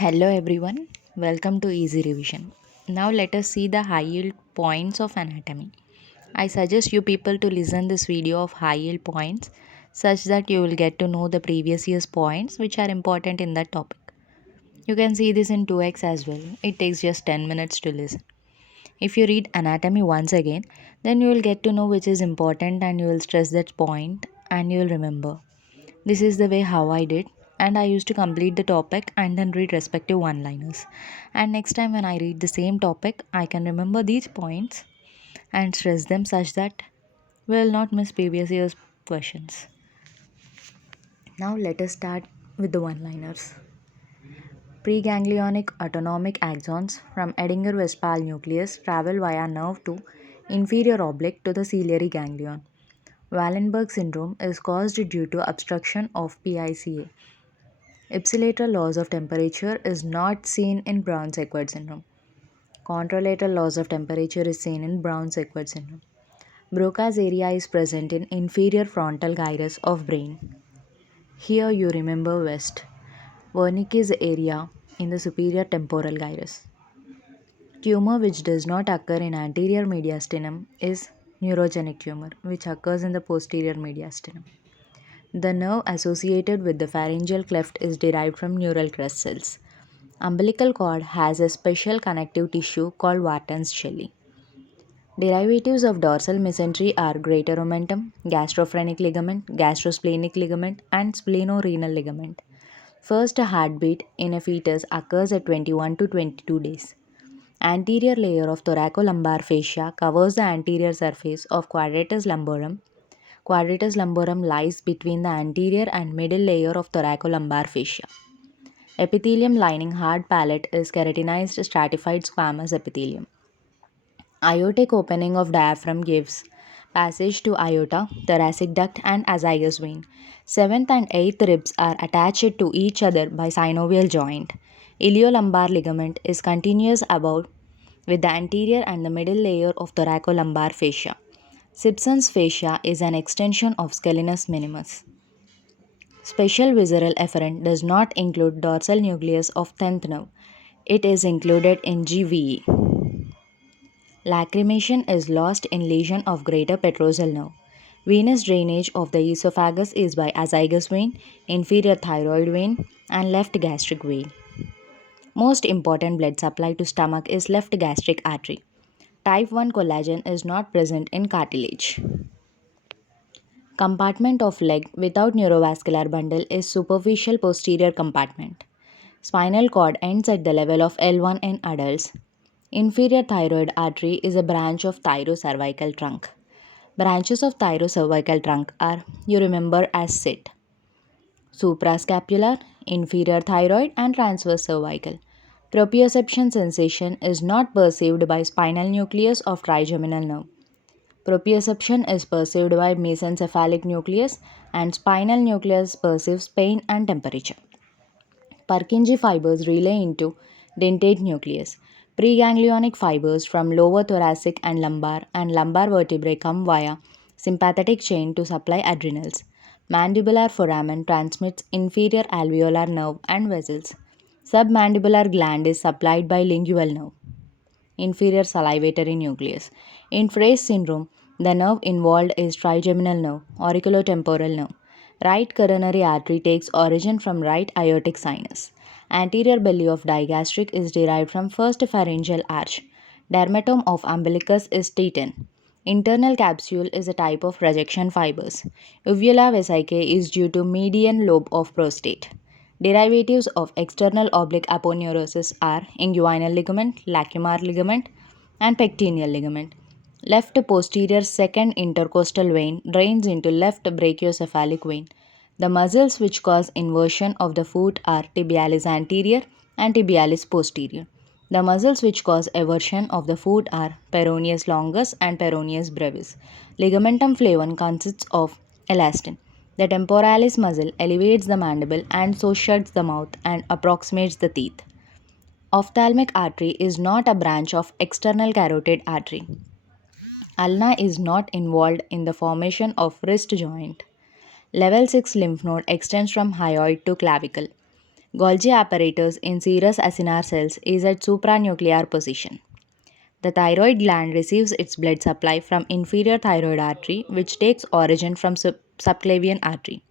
Hello everyone, welcome to Easy Revision. Now let us see the high yield points of anatomy. I suggest you people to listen this video of high yield points such that you will get to know the previous year's points which are important in that topic. You can see this in 2x as well. It takes just 10 minutes to listen. If you read anatomy once again, then you will get to know which is important and you will stress that point and you will remember. This is the way how I did, and I used to complete the topic and then read respective one liners. And next time when I read the same topic, I can remember these points and stress them such that we will not miss previous year's questions. Now let us start with the one liners. Preganglionic autonomic axons from Edinger-Westphal nucleus travel via nerve to inferior oblique to the ciliary ganglion. Wallenberg syndrome is caused due to obstruction of PICA. Ipsilateral loss of temperature is not seen in Brown-Sequard syndrome. Contralateral loss of temperature is seen in Brown-Sequard syndrome. Broca's area is present in inferior frontal gyrus of brain. Here you remember West. Wernicke's area in the superior temporal gyrus. Tumor which does not occur in anterior mediastinum is neurogenic tumor which occurs in the posterior mediastinum. The nerve associated with the pharyngeal cleft is derived from neural crest cells. Umbilical cord has a special connective tissue called Wharton's jelly. Derivatives of dorsal mesentery are greater omentum, gastrophrenic ligament, gastrosplenic ligament, and splenorenal ligament. First heartbeat in a fetus occurs at 21 to 22 days. Anterior layer of thoracolumbar fascia covers the anterior surface of quadratus lumborum. Quadratus lumborum lies between the anterior and middle layer of thoracolumbar fascia. Epithelium lining hard palate is keratinized stratified squamous epithelium. Aortic opening of diaphragm gives passage to aorta, thoracic duct and azygous vein. 7th and 8th ribs are attached to each other by synovial joint. Iliolumbar ligament is continuous above with the anterior and the middle layer of thoracolumbar fascia. Simpson's fascia is an extension of scalenus minimus. Special visceral efferent does not include dorsal nucleus of 10th nerve. It is included in GVE. Lacrimation is lost in lesion of greater petrosal nerve. Venous drainage of the esophagus is by azygous vein, inferior thyroid vein, and left gastric vein. Most important blood supply to stomach is left gastric artery. Type 1 collagen is not present in cartilage. Compartment of leg without neurovascular bundle is superficial posterior compartment. Spinal cord ends at the level of L1 in adults. Inferior thyroid artery is a branch of thyrocervical trunk. Branches of thyrocervical trunk are, you remember as SIT. Suprascapular, inferior thyroid and transverse cervical. Proprioception sensation is not perceived by spinal nucleus of trigeminal nerve. Proprioception is perceived by mesencephalic nucleus and spinal nucleus perceives pain and temperature. Purkinje fibers relay into dentate nucleus. Preganglionic fibers from lower thoracic and lumbar vertebrae come via sympathetic chain to supply adrenals. Mandibular foramen transmits inferior alveolar nerve and vessels. Submandibular gland is supplied by lingual nerve. Inferior salivatory nucleus. In Fraze syndrome, the nerve involved is trigeminal nerve, auriculotemporal nerve. Right coronary artery takes origin from right aortic sinus. Anterior belly of digastric is derived from first pharyngeal arch. Dermatome of umbilicus is T10. Internal capsule is a type of projection fibers. Uvula vesicae is due to median lobe of prostate. Derivatives of external oblique aponeurosis are inguinal ligament, lacunar ligament, and pectineal ligament. Left posterior second intercostal vein drains into left brachiocephalic vein. The muscles which cause inversion of the foot are tibialis anterior and tibialis posterior. The muscles which cause eversion of the foot are peroneus longus and peroneus brevis. Ligamentum flavum consists of elastin. The temporalis muscle elevates the mandible and so shuts the mouth and approximates the teeth. Ophthalmic artery is not a branch of external carotid artery. Ulna is not involved in the formation of wrist joint. Level 6 lymph node extends from hyoid to clavicle. Golgi apparatus in serous acinar cells is at supranuclear position. The thyroid gland receives its blood supply from inferior thyroid artery, which takes origin from subclavian artery.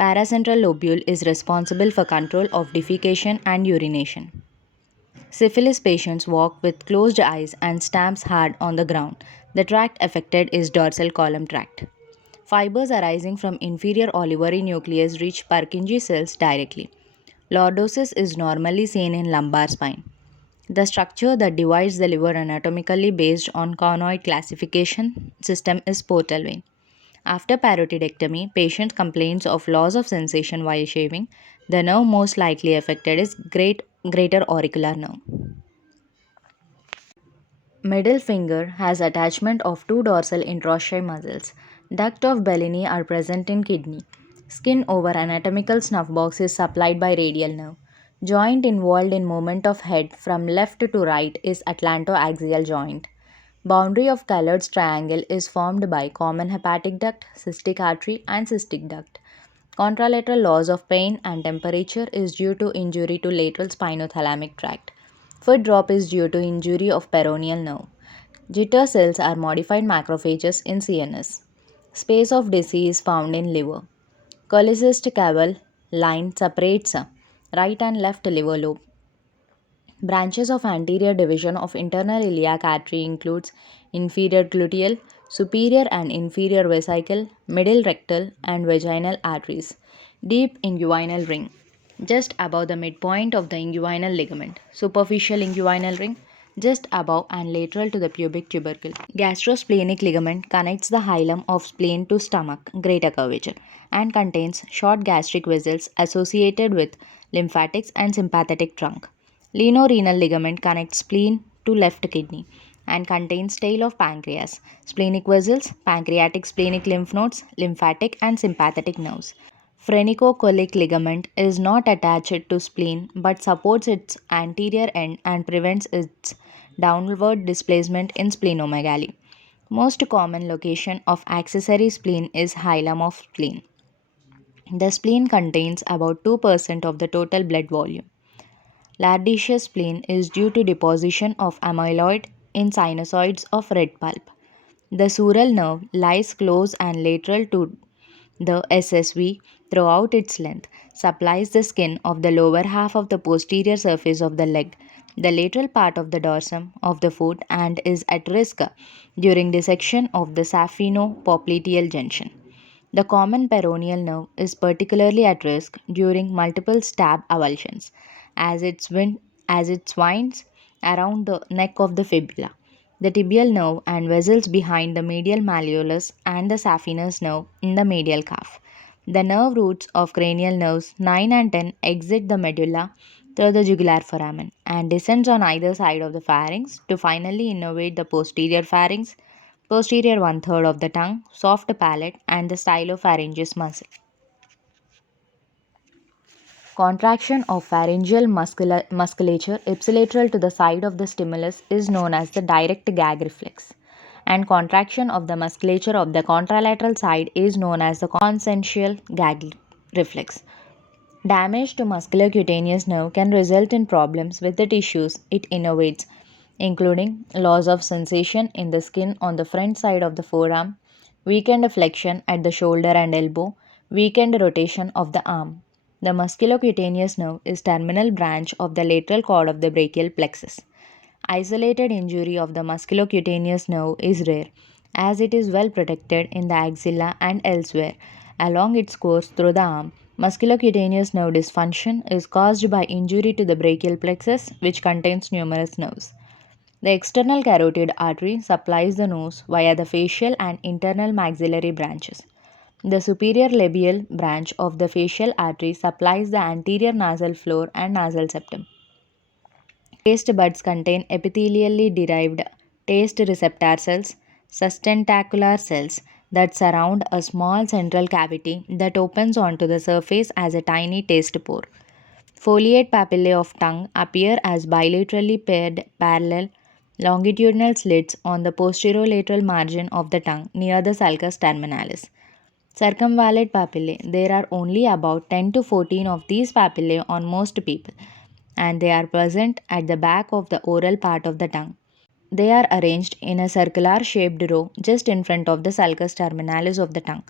Paracentral lobule is responsible for control of defecation and urination. Syphilis patients walk with closed eyes and stamps hard on the ground. The tract affected is dorsal column tract. Fibers arising from inferior olivary nucleus reach Purkinje cells directly. Lordosis is normally seen in lumbar spine. The structure that divides the liver anatomically based on conoid classification system is portal vein. After parotidectomy, patient complains of loss of sensation while shaving. The nerve most likely affected is greater auricular nerve. Middle finger has attachment of two dorsal interosseous muscles. Duct of Bellini are present in kidney. Skin over anatomical snuff box is supplied by radial nerve. Joint involved in movement of head from left to right is atlantoaxial joint. Boundary of Callard's triangle is formed by common hepatic duct, cystic artery, and cystic duct. Contralateral loss of pain and temperature is due to injury to lateral spinothalamic tract. Foot drop is due to injury of peroneal nerve. Jitter cells are modified macrophages in CNS. Space of disease found in liver. Cholecystic caval line separates right and left liver lobe. Branches of anterior division of internal iliac artery includes inferior gluteal, superior and inferior vesical, middle rectal and vaginal arteries. Deep inguinal ring, just above the midpoint of the inguinal ligament. Superficial inguinal ring, just above and lateral to the pubic tubercle. Gastrosplenic ligament connects the hilum of spleen to stomach, greater curvature, and contains short gastric vessels associated with lymphatics and sympathetic trunk. Lenorenal ligament connects spleen to left kidney and contains tail of pancreas, splenic vessels, pancreatic splenic lymph nodes, lymphatic and sympathetic nerves. Phrenicocholic ligament is not attached to spleen but supports its anterior end and prevents its downward displacement in splenomegaly. Most common location of accessory spleen is hilum of spleen. The spleen contains about 2% of the total blood volume. Ladiceous spleen is due to deposition of amyloid in sinusoids of red pulp. The sural nerve lies close and lateral to the SSV throughout its length, supplies the skin of the lower half of the posterior surface of the leg, the lateral part of the dorsum of the foot, and is at risk during dissection of the sapheno-popliteal junction. The common peroneal nerve is particularly at risk during multiple stab avulsions, as it winds around the neck of the fibula. The tibial nerve and vessels behind the medial malleolus and the saphenous nerve in the medial calf. The nerve roots of cranial nerves 9 and 10 exit the medulla through the jugular foramen and descends on either side of the pharynx to finally innervate the posterior pharynx, posterior one third of the tongue, soft palate, and the stylopharyngeus muscle. Contraction of pharyngeal musculature ipsilateral to the side of the stimulus is known as the direct gag reflex, and contraction of the musculature of the contralateral side is known as the consensual gag reflex. Damage to muscular cutaneous nerve can result in problems with the tissues it innervates, including loss of sensation in the skin on the front side of the forearm, weakened flexion at the shoulder and elbow, weakened rotation of the arm. The musculocutaneous nerve is terminal branch of the lateral cord of the brachial plexus. Isolated injury of the musculocutaneous nerve is rare, as it is well protected in the axilla and elsewhere along its course through the arm. Musculocutaneous nerve dysfunction is caused by injury to the brachial plexus, which contains numerous nerves. The external carotid artery supplies the nose via the facial and internal maxillary branches. The superior labial branch of the facial artery supplies the anterior nasal floor and nasal septum. Taste buds contain epithelially derived taste receptor cells, sustentacular cells that surround a small central cavity that opens onto the surface as a tiny taste pore. Foliate papillae of tongue appear as bilaterally paired parallel longitudinal slits on the posterolateral margin of the tongue near the sulcus terminalis. Circumvallate papillae. There are only about 10 to 14 of these papillae on most people, and they are present at the back of the oral part of the tongue. They are arranged in a circular shaped row just in front of the sulcus terminalis of the tongue.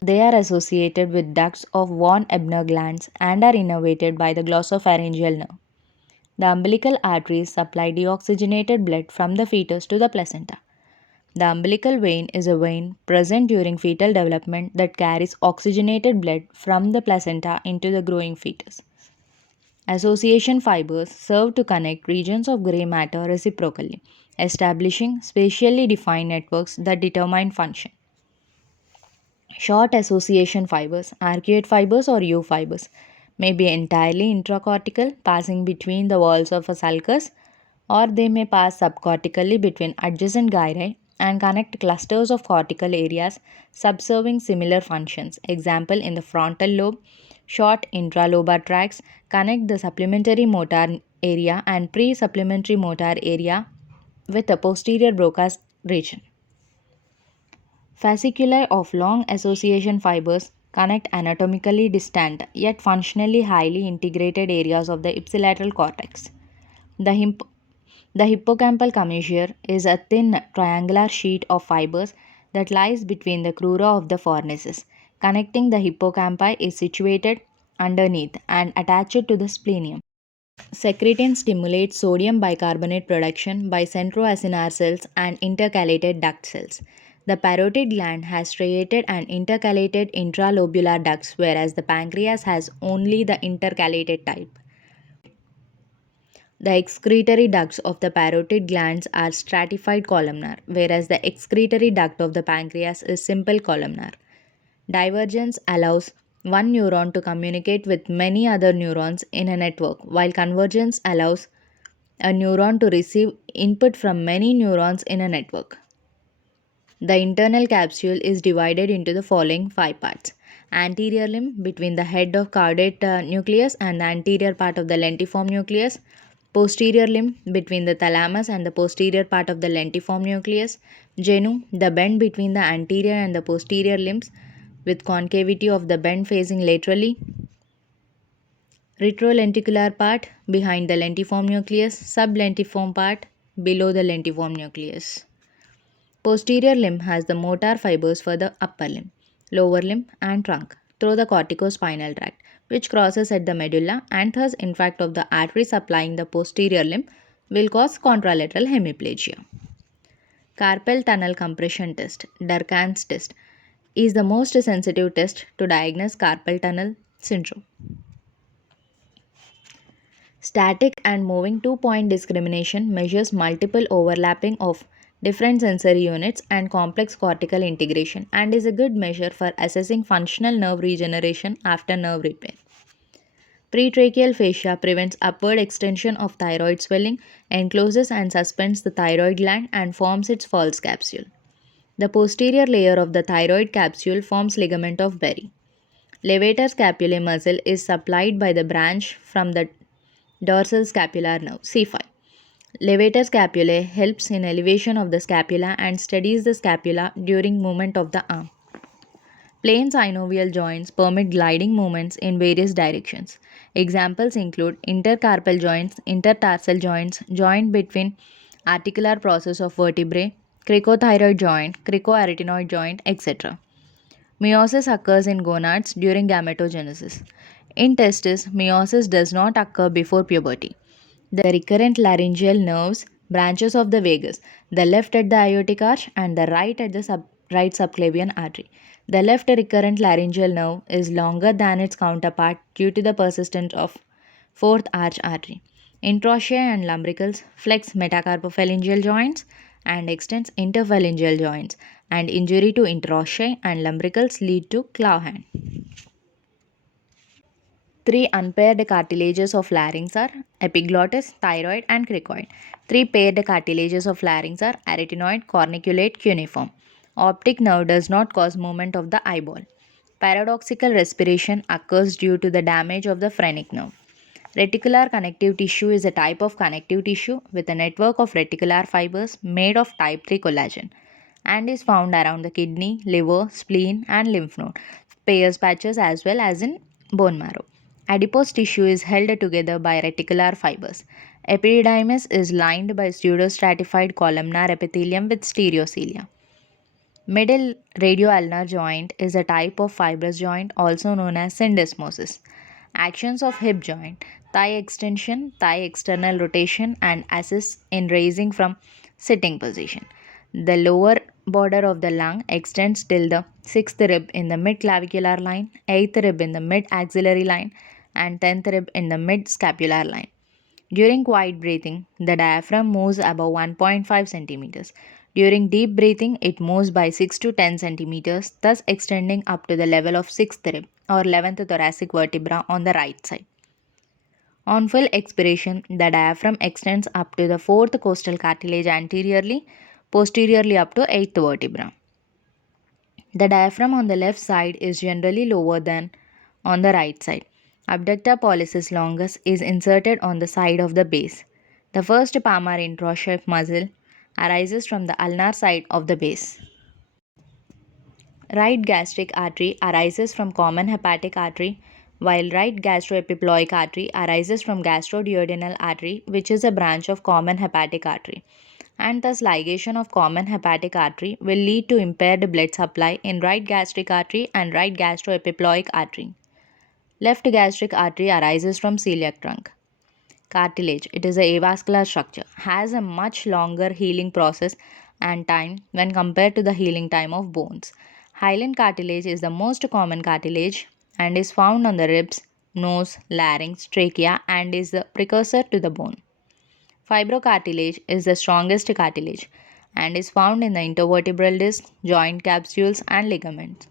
They are associated with ducts of von Ebner glands and are innervated by the glossopharyngeal nerve. The umbilical arteries supply deoxygenated blood from the fetus to the placenta. The umbilical vein is a vein present during fetal development that carries oxygenated blood from the placenta into the growing fetus. Association fibers serve to connect regions of gray matter reciprocally, establishing spatially defined networks that determine function. Short association fibers, arcuate fibers or U fibers, may be entirely intracortical, passing between the walls of a sulcus, or they may pass subcortically between adjacent gyri and connect clusters of cortical areas subserving similar functions. Example, in the frontal lobe, short intralobar tracts connect the supplementary motor area and pre-supplementary motor area with a posterior Broca's region. Fasciculi of long association fibers connect anatomically distant yet functionally highly integrated areas of the ipsilateral cortex. The, the hippocampal commissure is a thin triangular sheet of fibers that lies between the crura of the fornices. Connecting the hippocampi is situated underneath and attached to the splenium. Secretin stimulates sodium bicarbonate production by centroacinar cells and intercalated duct cells. The parotid gland has striated and intercalated intralobular ducts, whereas the pancreas has only the intercalated type. The excretory ducts of the parotid glands are stratified columnar, whereas the excretory duct of the pancreas is simple columnar. Divergence allows one neuron to communicate with many other neurons in a network, while convergence allows a neuron to receive input from many neurons in a network. The internal capsule is divided into the following 5 parts. Anterior limb between the head of caudate nucleus and the anterior part of the lentiform nucleus. Posterior limb between the thalamus and the posterior part of the lentiform nucleus. Genu, the bend between the anterior and the posterior limbs with concavity of the bend facing laterally. Retrolenticular part behind the lentiform nucleus. Sublentiform part below the lentiform nucleus. Posterior limb has the motor fibers for the upper limb, lower limb and trunk through the corticospinal tract, which crosses at the medulla, and thus infarct of the artery supplying the posterior limb will cause contralateral hemiplegia. Carpal tunnel compression test, Durkheim's test, is the most sensitive test to diagnose carpal tunnel syndrome. Static and moving two-point discrimination measures multiple overlapping of different sensory units and complex cortical integration and is a good measure for assessing functional nerve regeneration after nerve repair. Pretracheal fascia prevents upward extension of thyroid swelling, encloses and suspends the thyroid gland and forms its false capsule. The posterior layer of the thyroid capsule forms ligament of Berry. Levator scapulae muscle is supplied by the branch from the dorsal scapular nerve C5. Levator scapulae helps in elevation of the scapula and steadies the scapula during movement of the arm. Plain synovial joints permit gliding movements in various directions. Examples include intercarpal joints, intertarsal joints, joint between articular process of vertebrae, cricothyroid joint, cricoarytenoid joint, etc. Meiosis occurs in gonads during gametogenesis. In testes, meiosis does not occur before puberty. The recurrent laryngeal nerves, branches of the vagus, the left at the aortic arch and the right at the right subclavian artery. The left recurrent laryngeal nerve is longer than its counterpart due to the persistence of fourth arch artery. Introosseous and lumbricals flex metacarpophalangeal joints and extends interphalangeal joints, and injury to introosseous and lumbricals lead to claw hand. 3 unpaired cartilages of larynx are epiglottis, thyroid and cricoid. 3 paired cartilages of larynx are arytenoid, corniculate, cuneiform. Optic nerve does not cause movement of the eyeball. Paradoxical respiration occurs due to the damage of the phrenic nerve. Reticular connective tissue is a type of connective tissue with a network of reticular fibers made of type 3 collagen. and is found around the kidney, liver, spleen, and lymph node, Peyer's patches as well as in bone marrow. Adipose tissue is held together by reticular fibers. Epididymis is lined by pseudostratified columnar epithelium with stereocilia. Middle radioulnar joint is a type of fibrous joint also known as syndesmosis. Actions of hip joint: thigh extension, thigh external rotation, and assists in raising from sitting position. The lower border of the lung extends till the sixth rib in the mid clavicular line, eighth rib in the mid axillary line, and tenth rib in the mid scapular line. During quiet breathing, the diaphragm moves above 1.5 centimeters. During deep breathing, it moves by 6 to 10 centimeters, thus extending up to the level of 6th rib or 11th thoracic vertebra on the right side. On full expiration, the diaphragm extends up to the 4th costal cartilage anteriorly, posteriorly up to 8th vertebra. The diaphragm on the left side is generally lower than on the right side. Abductor pollicis longus is inserted on the side of the base. The first palmar introshaped muscle arises from the ulnar side of the base. Right gastric artery arises from common hepatic artery, while right gastroepiploic artery arises from gastroduodenal artery, which is a branch of common hepatic artery. And thus ligation of common hepatic artery will lead to impaired blood supply in right gastric artery and right gastroepiploic artery. Left gastric artery arises from celiac trunk. Cartilage, it is a avascular structure, has a much longer healing process and time when compared to the healing time of bones. Hyaline cartilage is the most common cartilage and is found on the ribs, nose, larynx, trachea, and is the precursor to the bone. Fibrocartilage is the strongest cartilage and is found in the intervertebral disc, joint capsules, and ligaments.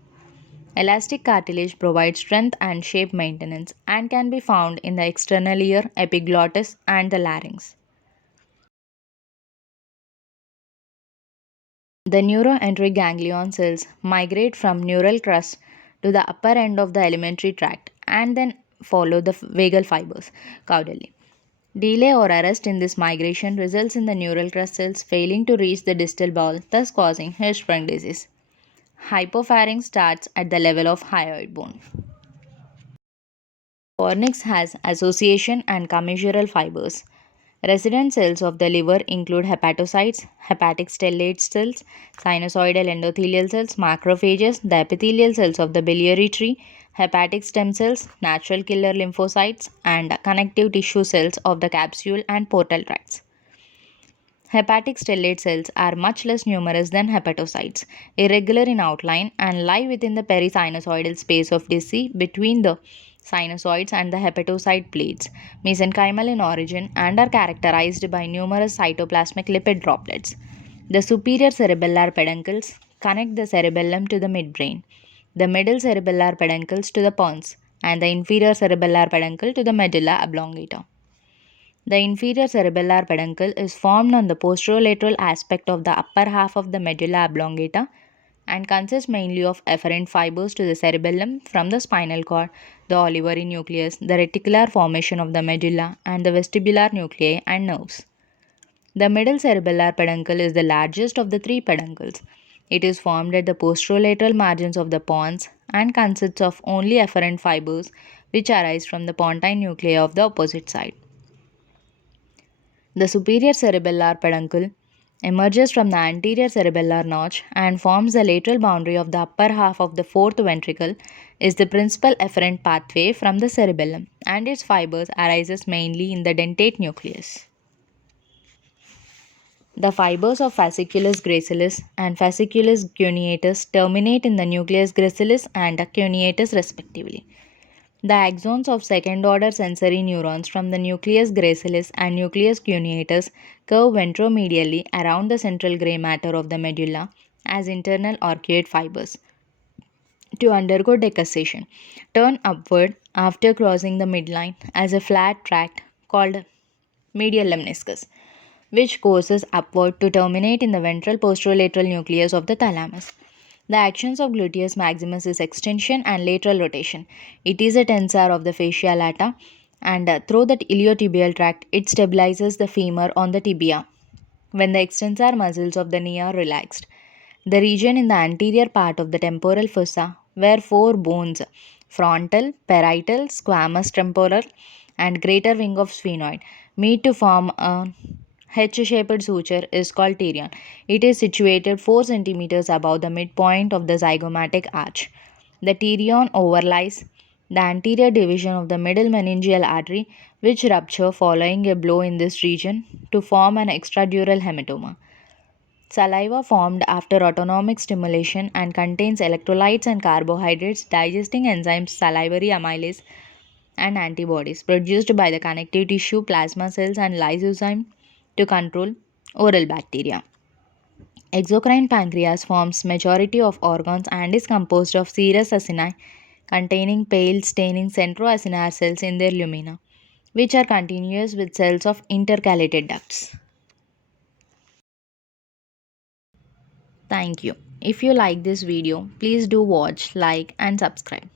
Elastic cartilage provides strength and shape maintenance and can be found in the external ear, epiglottis, and the larynx. The neuroenteric ganglion cells migrate from neural crust to the upper end of the alimentary tract and then follow the vagal fibers caudally. Delay or arrest in this migration results in the neural crust cells failing to reach the distal bowel, thus causing Hirschsprung disease. Hypopharynx starts at the level of hyoid bone. Fornix has association and commissural fibers. Resident cells of the liver include hepatocytes, hepatic stellate cells, sinusoidal endothelial cells, macrophages, the epithelial cells of the biliary tree, hepatic stem cells, natural killer lymphocytes, and connective tissue cells of the capsule and portal tracts. Hepatic stellate cells are much less numerous than hepatocytes, irregular in outline, and lie within the perisinusoidal space of disc between the sinusoids and the hepatocyte plates, mesenchymal in origin, and are characterized by numerous cytoplasmic lipid droplets. The superior cerebellar peduncles connect the cerebellum to the midbrain, the middle cerebellar peduncles to the pons, and the inferior cerebellar peduncle to the medulla oblongata. The inferior cerebellar peduncle is formed on the posterolateral aspect of the upper half of the medulla oblongata and consists mainly of efferent fibers to the cerebellum from the spinal cord, the olivary nucleus, the reticular formation of the medulla, and the vestibular nuclei and nerves. The middle cerebellar peduncle is the largest of the three peduncles. It is formed at the posterolateral margins of the pons and consists of only efferent fibers which arise from the pontine nuclei of the opposite side. The superior cerebellar peduncle emerges from the anterior cerebellar notch and forms the lateral boundary of the upper half of the fourth ventricle, is the principal efferent pathway from the cerebellum, and its fibers arises mainly in the dentate nucleus. The fibers of fasciculus gracilis and fasciculus cuneatus terminate in the nucleus gracilis and cuneatus respectively. The axons of second order sensory neurons from the nucleus gracilis and nucleus cuneatus curve ventromedially around the central gray matter of the medulla as internal arcuate fibers. To undergo decussation, turn upward after crossing the midline as a flat tract called medial lemniscus, which courses upward to terminate in the ventral posterolateral nucleus of the thalamus. The actions of gluteus maximus is extension and lateral rotation. It is a tensor of the fascia lata and through the iliotibial tract it stabilizes the femur on the tibia when the extensor muscles of the knee are relaxed. The region in the anterior part of the temporal fossa, where four bones frontal, parietal, squamous temporal, and greater wing of sphenoid meet to form a H-shaped suture, is called pterion. It is situated 4 centimeters above the midpoint of the zygomatic arch. The pterion overlies the anterior division of the middle meningeal artery, which rupture following a blow in this region to form an extradural hematoma. Saliva formed after autonomic stimulation and contains electrolytes and carbohydrates, digesting enzymes, salivary amylase, and antibodies produced by the connective tissue, plasma cells, and lysozyme to control oral bacteria. Exocrine pancreas forms majority of organs and is composed of serous acini containing pale staining centroacinar cells in their lumina, which are continuous with cells of intercalated ducts. Thank you. If you like this video, please do watch, like, and subscribe.